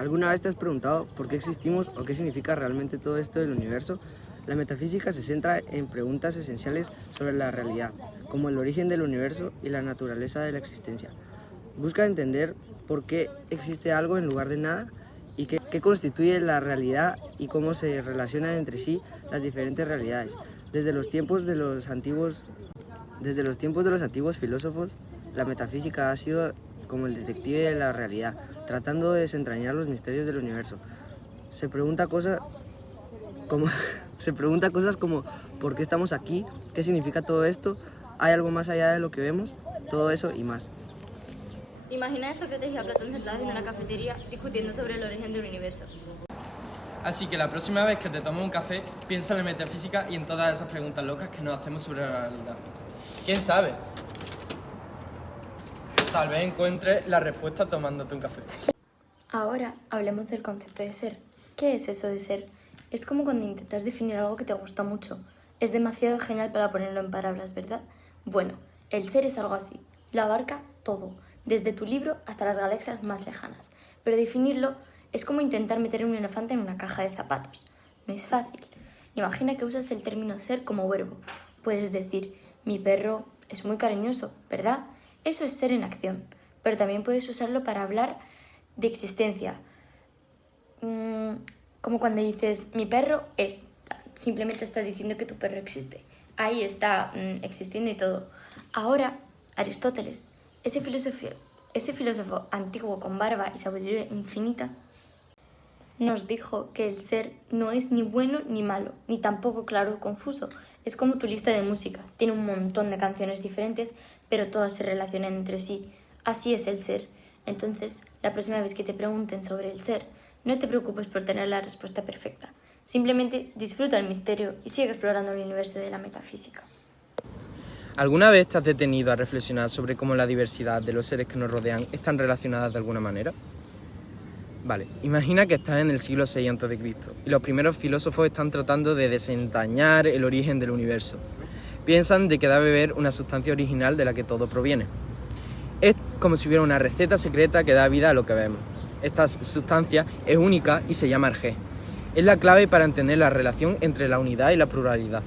¿Alguna vez te has preguntado por qué existimos o qué significa realmente todo esto del universo? La metafísica se centra en preguntas esenciales sobre la realidad, como el origen del universo y la naturaleza de la existencia. Busca entender por qué existe algo en lugar de nada y qué constituye la realidad y cómo se relacionan entre sí las diferentes realidades. Desde los tiempos de los antiguos filósofos, la metafísica ha sido como el detective de la realidad, tratando de desentrañar los misterios del universo. Se pregunta cosas como ¿por qué estamos aquí? ¿Qué significa todo esto? ¿Hay algo más allá de lo que vemos? Todo eso y más. Imagina a Sócrates y a Platón sentados en una cafetería discutiendo sobre el origen del universo. Así que la próxima vez que te tomes un café, piensa en la metafísica y en todas esas preguntas locas que nos hacemos sobre la realidad. ¿Quién sabe? Tal vez encuentres la respuesta tomándote un café. Ahora hablemos del concepto de ser. ¿Qué es eso de ser? Es como cuando intentas definir algo que te gusta mucho. Es demasiado genial para ponerlo en palabras, ¿verdad? Bueno, el ser es algo así. Lo abarca todo, desde tu libro hasta las galaxias más lejanas. Pero definirlo es como intentar meter un elefante en una caja de zapatos. No es fácil. Imagina que usas el término ser como verbo. Puedes decir, mi perro es muy cariñoso, ¿verdad? Eso es ser en acción. Pero también puedes usarlo para hablar de existencia. Como cuando dices, mi perro es. Simplemente estás diciendo que tu perro existe. Ahí está existiendo y todo. Ahora, Aristóteles, ese filósofo antiguo con barba y sabiduría infinita, nos dijo que el ser no es ni bueno ni malo, ni tampoco claro o confuso. Es como tu lista de música. Tiene un montón de canciones diferentes, pero todas se relacionan entre sí. Así es el ser. Entonces, la próxima vez que te pregunten sobre el ser, no te preocupes por tener la respuesta perfecta. Simplemente disfruta el misterio y sigue explorando el universo de la metafísica. ¿Alguna vez te has detenido a reflexionar sobre cómo la diversidad de los seres que nos rodean están relacionadas de alguna manera? Vale, imagina que estás en el siglo VI a.C. y los primeros filósofos están tratando de desentrañar el origen del universo. Piensan de que debe haber una sustancia original de la que todo proviene. Es como si hubiera una receta secreta que da vida a lo que vemos. Esta sustancia es única y se llama Arjé. Es la clave para entender la relación entre la unidad y la pluralidad.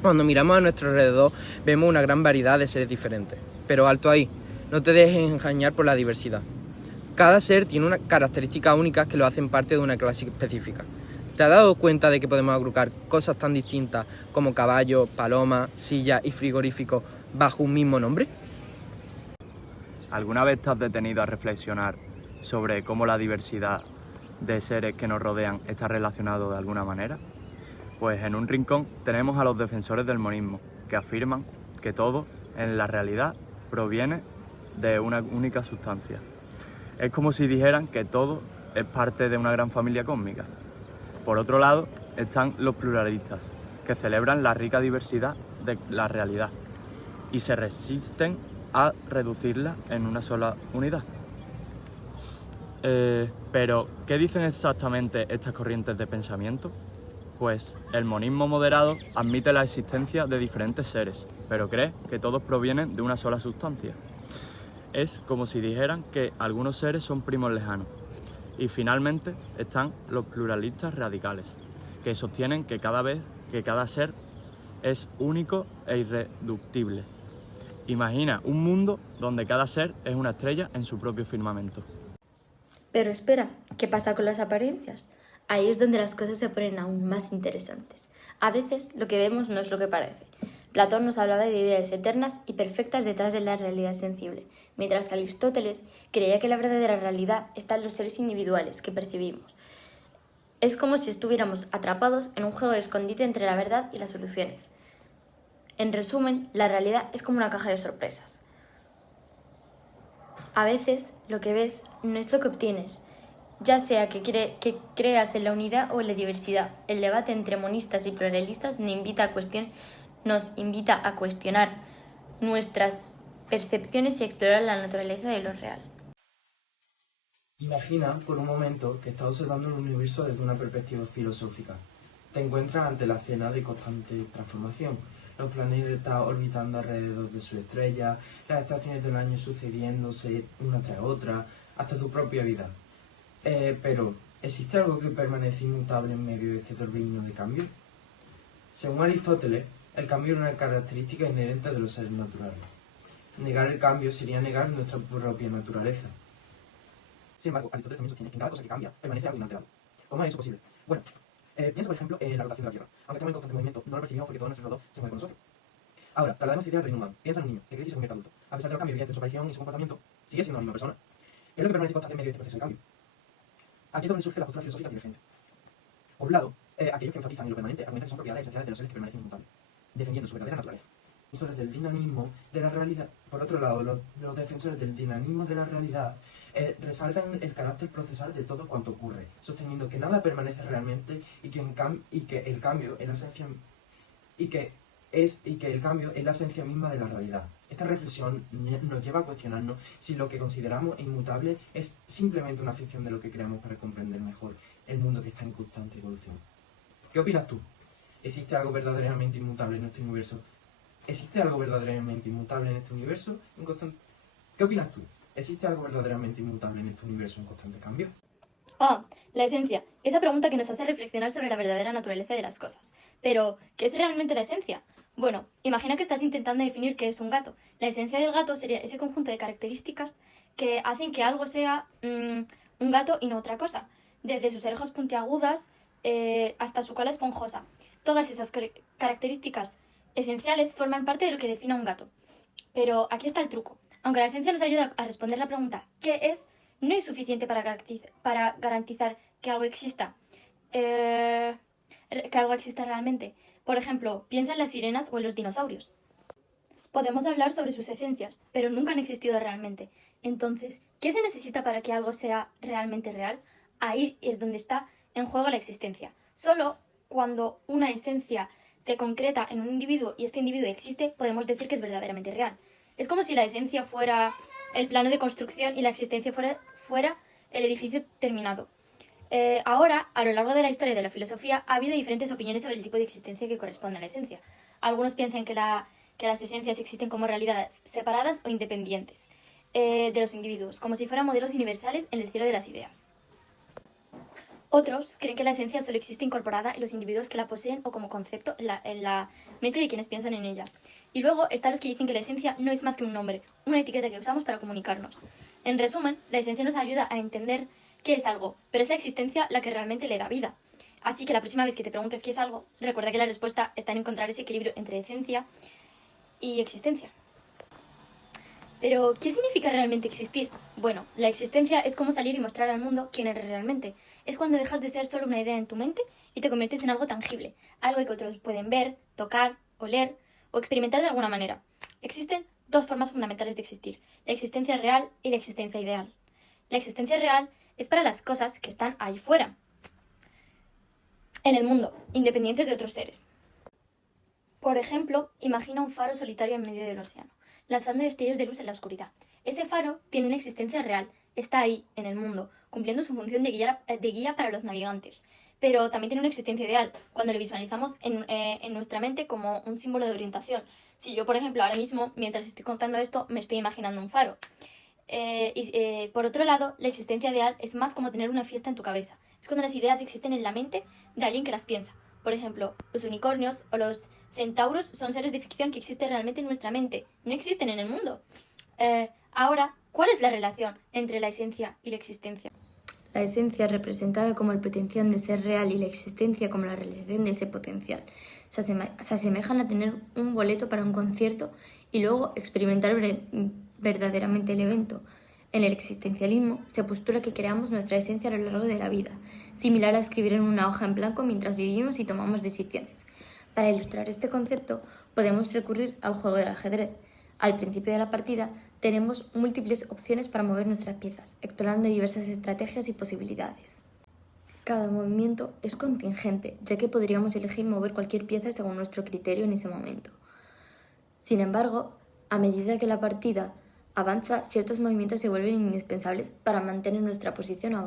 Cuando miramos a nuestro alrededor, vemos una gran variedad de seres diferentes. Pero alto ahí, no te dejes engañar por la diversidad. Cada ser tiene unas características únicas que lo hacen parte de una clase específica. ¿Te has dado cuenta de que podemos agrupar cosas tan distintas como caballo, paloma, silla y frigorífico bajo un mismo nombre? ¿Alguna vez te has detenido a reflexionar sobre cómo la diversidad de seres que nos rodean está relacionado de alguna manera? Pues en un rincón tenemos a los defensores del monismo, que afirman que todo en la realidad proviene de una única sustancia. Es como si dijeran que todo es parte de una gran familia cósmica. Por otro lado, están los pluralistas, que celebran la rica diversidad de la realidad y se resisten a reducirla en una sola unidad. Pero, ¿qué dicen exactamente estas corrientes de pensamiento? Pues el monismo moderado admite la existencia de diferentes seres, pero cree que todos provienen de una sola sustancia. Es como si dijeran que algunos seres son primos lejanos. Y finalmente están los pluralistas radicales, que sostienen que cada ser es único e irreductible. Imagina un mundo donde cada ser es una estrella en su propio firmamento. Pero espera, ¿qué pasa con las apariencias? Ahí es donde las cosas se ponen aún más interesantes. A veces lo que vemos no es lo que parece. Platón nos hablaba de ideas eternas y perfectas detrás de la realidad sensible, mientras que Aristóteles creía que la verdadera realidad está en los seres individuales que percibimos. Es como si estuviéramos atrapados en un juego de escondite entre la verdad y las soluciones. En resumen, la realidad es como una caja de sorpresas. A veces lo que ves no es lo que obtienes, ya sea que creas en la unidad o en la diversidad. El debate entre monistas y pluralistas nos invita a cuestionar nuestras percepciones y a explorar la naturaleza de lo real. Imagina por un momento que estás observando el universo desde una perspectiva filosófica. Te encuentras ante la escena de constante transformación. Los planetas orbitando alrededor de sus estrellas, las estaciones del año sucediéndose una tras otra, hasta tu propia vida. Pero, ¿existe algo que permanece inmutable en medio de este torbellino de cambio? Según Aristóteles, el cambio es una característica inherente de los seres naturales. Negar el cambio sería negar nuestra propia naturaleza. Sin embargo, Aristóteles también sostiene que en cada cosa que cambia permanece algo inalterable. ¿Cómo es eso posible? Bueno, piensa por ejemplo en la rotación de la Tierra. Aunque estamos en constante movimiento, no lo percibimos porque todo nuestro alrededor se mueve con nosotros. Ahora, traslademos idea al reino humano. Piensa en un niño que crece y se convierte adulto. A pesar de los cambios evidentes en su aparición y su comportamiento, sigue siendo la misma persona. ¿Qué es lo que permanece constante en medio de este proceso de cambio? Aquí es donde surge la postura filosófica divergente. Por un lado, aquellos que enfatizan en lo permanente argumentan que son propiedades esenciales de los seres que permanecen inmutables, defendiendo su verdadera naturaleza. Defensores del dinamismo de la realidad. Por otro lado, los defensores del dinamismo de la realidad resaltan el carácter procesal de todo cuanto ocurre, sosteniendo que nada permanece realmente y que el cambio es la esencia misma de la realidad. Esta reflexión nos lleva a cuestionarnos si lo que consideramos inmutable es simplemente una ficción de lo que creamos para comprender mejor el mundo que está en constante evolución. ¿Qué opinas tú? ¿Existe algo verdaderamente inmutable en nuestro universo? ¿Existe algo verdaderamente inmutable en este universo en constante... ¿Qué opinas tú? ¿Existe algo verdaderamente inmutable en este universo en constante cambio? Ah, la esencia. Esa pregunta que nos hace reflexionar sobre la verdadera naturaleza de las cosas. Pero, ¿qué es realmente la esencia? Bueno, imagina que estás intentando definir qué es un gato. La esencia del gato sería ese conjunto de características que hacen que algo sea un gato y no otra cosa. Desde sus orejas puntiagudas hasta su cola esponjosa. Todas esas características esenciales forman parte de lo que define a un gato. Pero aquí está el truco. Aunque la esencia nos ayuda a responder la pregunta ¿qué es?, no es suficiente para garantizar que algo exista. Realmente. Por ejemplo, piensa en las sirenas o en los dinosaurios. Podemos hablar sobre sus esencias, pero nunca han existido realmente. Entonces, ¿qué se necesita para que algo sea realmente real? Ahí es donde está en juego la existencia. Solo cuando una esencia se concreta en un individuo y este individuo existe, podemos decir que es verdaderamente real. Es como si la esencia fuera el plano de construcción y la existencia fuera el edificio terminado. Ahora, a lo largo de la historia de la filosofía, ha habido diferentes opiniones sobre el tipo de existencia que corresponde a la esencia. Algunos piensan que las esencias existen como realidades separadas o independientes de los individuos, como si fueran modelos universales en el cielo de las ideas. Otros creen que la esencia solo existe incorporada en los individuos que la poseen o como concepto en la mente de quienes piensan en ella. Y luego están los que dicen que la esencia no es más que un nombre, una etiqueta que usamos para comunicarnos. En resumen, la esencia nos ayuda a entender qué es algo, pero es la existencia la que realmente le da vida. Así que la próxima vez que te preguntes qué es algo, recuerda que la respuesta está en encontrar ese equilibrio entre esencia y existencia. Pero, ¿qué significa realmente existir? Bueno, la existencia es como salir y mostrar al mundo quién eres realmente. Es cuando dejas de ser solo una idea en tu mente y te conviertes en algo tangible, algo que otros pueden ver, tocar, oler o experimentar de alguna manera. Existen dos formas fundamentales de existir, la existencia real y la existencia ideal. La existencia real es para las cosas que están ahí fuera, en el mundo, independientes de otros seres. Por ejemplo, imagina un faro solitario en medio del océano, lanzando destellos de luz en la oscuridad. Ese faro tiene una existencia real, está ahí, en el mundo, cumpliendo su función de guía para los navegantes. Pero también tiene una existencia ideal, cuando lo visualizamos en nuestra mente como un símbolo de orientación. Si yo, por ejemplo, ahora mismo, mientras estoy contando esto, me estoy imaginando un faro. Por otro lado, la existencia ideal es más como tener una fiesta en tu cabeza. Es cuando las ideas existen en la mente de alguien que las piensa. Por ejemplo, los unicornios o los centauros son seres de ficción que existen realmente en nuestra mente. No existen en el mundo. Ahora, ¿cuál es la relación entre la esencia y la existencia? La esencia, representada como el potencial de ser real, y la existencia como la realización de ese potencial, se asemejan a tener un boleto para un concierto y luego experimentar verdaderamente el evento. En el existencialismo se postula que creamos nuestra esencia a lo largo de la vida, similar a escribir en una hoja en blanco mientras vivimos y tomamos decisiones. Para ilustrar este concepto, podemos recurrir al juego del ajedrez. Al principio de la partida, tenemos múltiples opciones para mover nuestras piezas, explorando diversas estrategias y posibilidades. Cada movimiento es contingente, ya que podríamos elegir mover cualquier pieza según nuestro criterio en ese momento. Sin embargo, a medida que la partida avanza, ciertos movimientos se vuelven indispensables para mantener nuestra posición o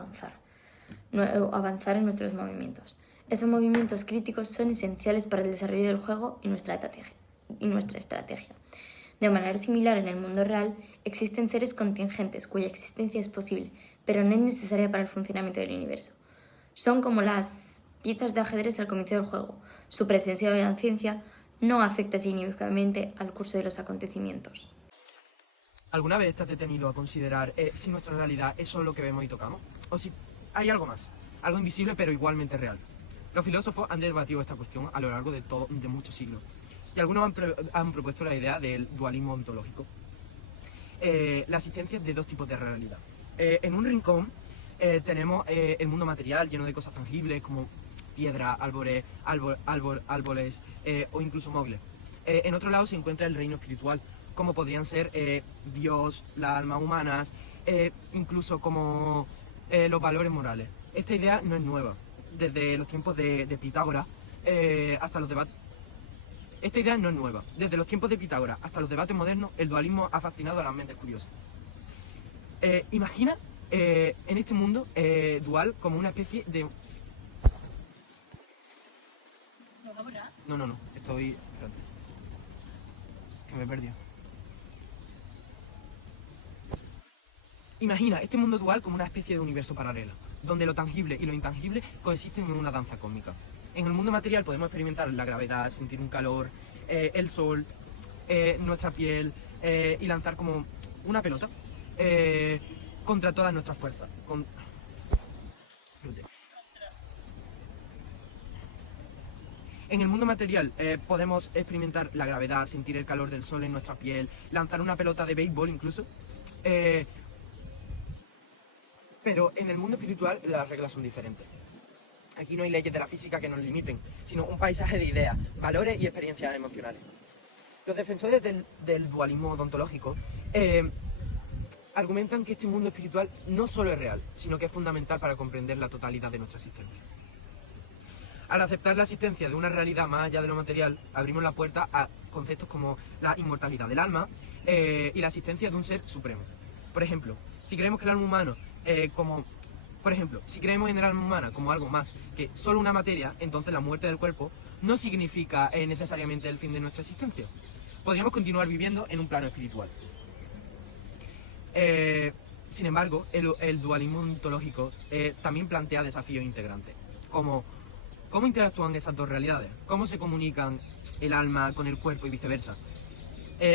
avanzar en nuestros movimientos. Estos movimientos críticos son esenciales para el desarrollo del juego y nuestra estrategia. De manera similar, en el mundo real existen seres contingentes cuya existencia es posible, pero no es necesaria para el funcionamiento del universo. Son como las piezas de ajedrez al comienzo del juego. Su presencia en ciencia no afecta significativamente al curso de los acontecimientos. ¿Alguna vez te has detenido a considerar si nuestra realidad es solo lo que vemos y tocamos? ¿O si hay algo más? Algo invisible pero igualmente real. Los filósofos han debatido esta cuestión a lo largo de muchos siglos. Y algunos han propuesto la idea del dualismo ontológico. La existencia de dos tipos de realidad. En un rincón tenemos el mundo material lleno de cosas tangibles como piedra, árboles o incluso mogles. En otro lado se encuentra el reino espiritual, como podrían ser Dios, las almas humanas, incluso como los valores morales. Esta idea no es nueva. Desde los tiempos de Pitágoras hasta los debates. Esta idea no es nueva. Desde los tiempos de Pitágoras hasta los debates modernos, el dualismo ha fascinado a las mentes curiosas. Imagina en este mundo dual como una especie de... No, estoy... Espérate. Que me he perdido. Imagina este mundo dual como una especie de universo paralelo, donde lo tangible y lo intangible coexisten en una danza cósmica. En el mundo material podemos experimentar la gravedad, sentir un calor, el sol, nuestra piel y lanzar como una pelota contra todas nuestras fuerzas. En el mundo material podemos experimentar la gravedad, sentir el calor del sol en nuestra piel, lanzar una pelota de béisbol incluso. Pero en el mundo espiritual las reglas son diferentes. Aquí no hay leyes de la física que nos limiten, sino un paisaje de ideas, valores y experiencias emocionales. Los defensores del dualismo odontológico argumentan que este mundo espiritual no solo es real, sino que es fundamental para comprender la totalidad de nuestra existencia. Al aceptar la existencia de una realidad más allá de lo material, abrimos la puerta a conceptos como la inmortalidad del alma y la existencia de un ser supremo. Por ejemplo, si creemos que el alma humana si creemos en el alma humana como algo más que solo una materia, entonces la muerte del cuerpo no significa necesariamente el fin de nuestra existencia. Podríamos continuar viviendo en un plano espiritual. Sin embargo, el dualismo ontológico también plantea desafíos integrantes, como cómo interactúan esas dos realidades, cómo se comunican el alma con el cuerpo y viceversa.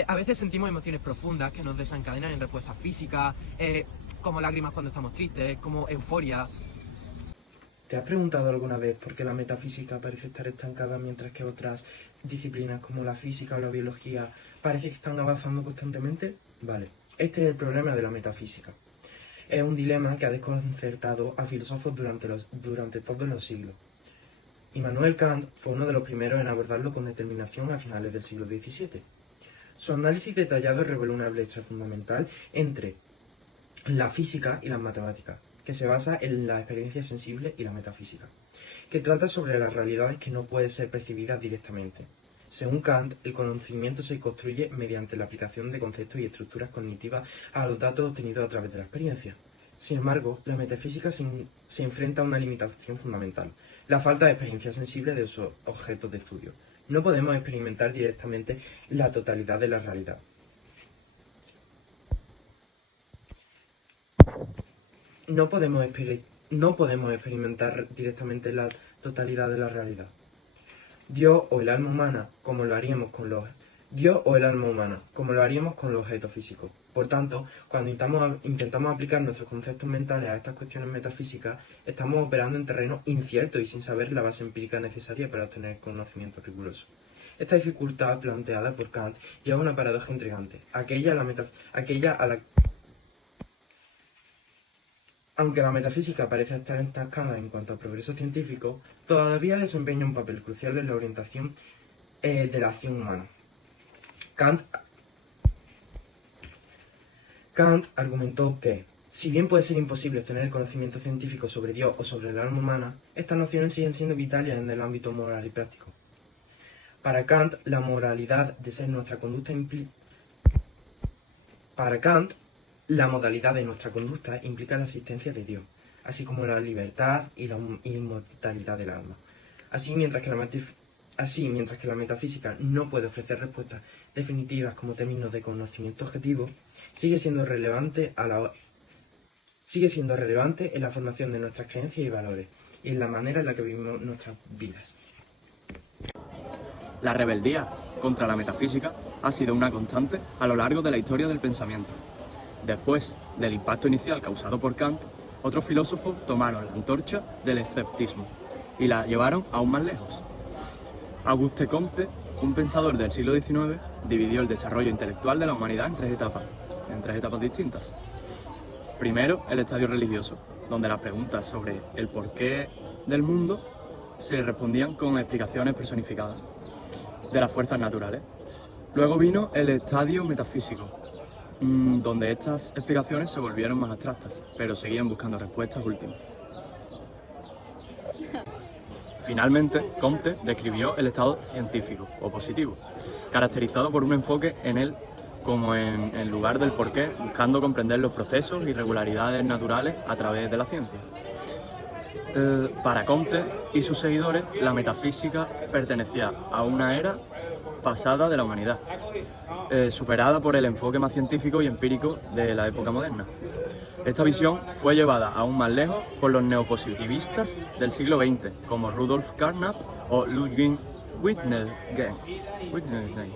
A veces sentimos emociones profundas que nos desencadenan en respuestas físicas, como lágrimas cuando estamos tristes, como euforia. ¿Te has preguntado alguna vez por qué la metafísica parece estar estancada mientras que otras disciplinas como la física o la biología parece que están avanzando constantemente? Vale, este es el problema de la metafísica. Es un dilema que ha desconcertado a filósofos durante todos los siglos. Immanuel Kant fue uno de los primeros en abordarlo con determinación a finales del siglo XVII. Su análisis detallado reveló una brecha fundamental entre la física y las matemáticas, que se basa en la experiencia sensible y la metafísica, que trata sobre las realidades que no pueden ser percibidas directamente. Según Kant, el conocimiento se construye mediante la aplicación de conceptos y estructuras cognitivas a los datos obtenidos a través de la experiencia. Sin embargo, la metafísica se enfrenta a una limitación fundamental, la falta de experiencia sensible de sus objetos de estudio. No podemos experimentar directamente la totalidad de la realidad. No podemos experimentar directamente la totalidad de la realidad. Dios o el alma humana, como lo haríamos con los objetos físicos. Por tanto, cuando intentamos aplicar nuestros conceptos mentales a estas cuestiones metafísicas, estamos operando en terreno incierto y sin saber la base empírica necesaria para obtener conocimiento riguroso. Esta dificultad planteada por Kant lleva a una paradoja intrigante, aunque la metafísica parece estar estancada en cuanto al progreso científico, todavía desempeña un papel crucial en la orientación de la acción humana. Kant argumentó que, si bien puede ser imposible obtener el conocimiento científico sobre Dios o sobre el alma humana, estas nociones siguen siendo vitales en el ámbito moral y práctico. Para Kant, la moralidad de ser nuestra conducta la modalidad de nuestra conducta implica la existencia de Dios, así como la libertad y la inmortalidad del alma. Así, mientras que la metafísica no puede ofrecer respuestas definitivas como términos de conocimiento objetivo, sigue siendo relevante a la sigue siendo relevante en la formación de nuestras creencias y valores y en la manera en la que vivimos nuestras vidas. La rebeldía contra la metafísica ha sido una constante a lo largo de la historia del pensamiento. Después del impacto inicial causado por Kant, otros filósofos tomaron la antorcha del escepticismo y la llevaron aún más lejos. Auguste Comte, un pensador del siglo XIX, dividió el desarrollo intelectual de la humanidad en tres etapas distintas. Primero, el estadio religioso, donde las preguntas sobre el porqué del mundo se respondían con explicaciones personificadas de las fuerzas naturales. Luego vino el estadio metafísico, donde estas explicaciones se volvieron más abstractas, pero seguían buscando respuestas últimas. Finalmente, Comte describió el estado científico, o positivo, caracterizado por un enfoque en él como en lugar del porqué, buscando comprender los procesos y regularidades naturales a través de la ciencia. Para Comte y sus seguidores, la metafísica pertenecía a una era pasada de la humanidad, superada por el enfoque más científico y empírico de la época moderna. Esta visión fue llevada aún más lejos por los neopositivistas del siglo XX, como Rudolf Carnap o Ludwig Wittgenstein.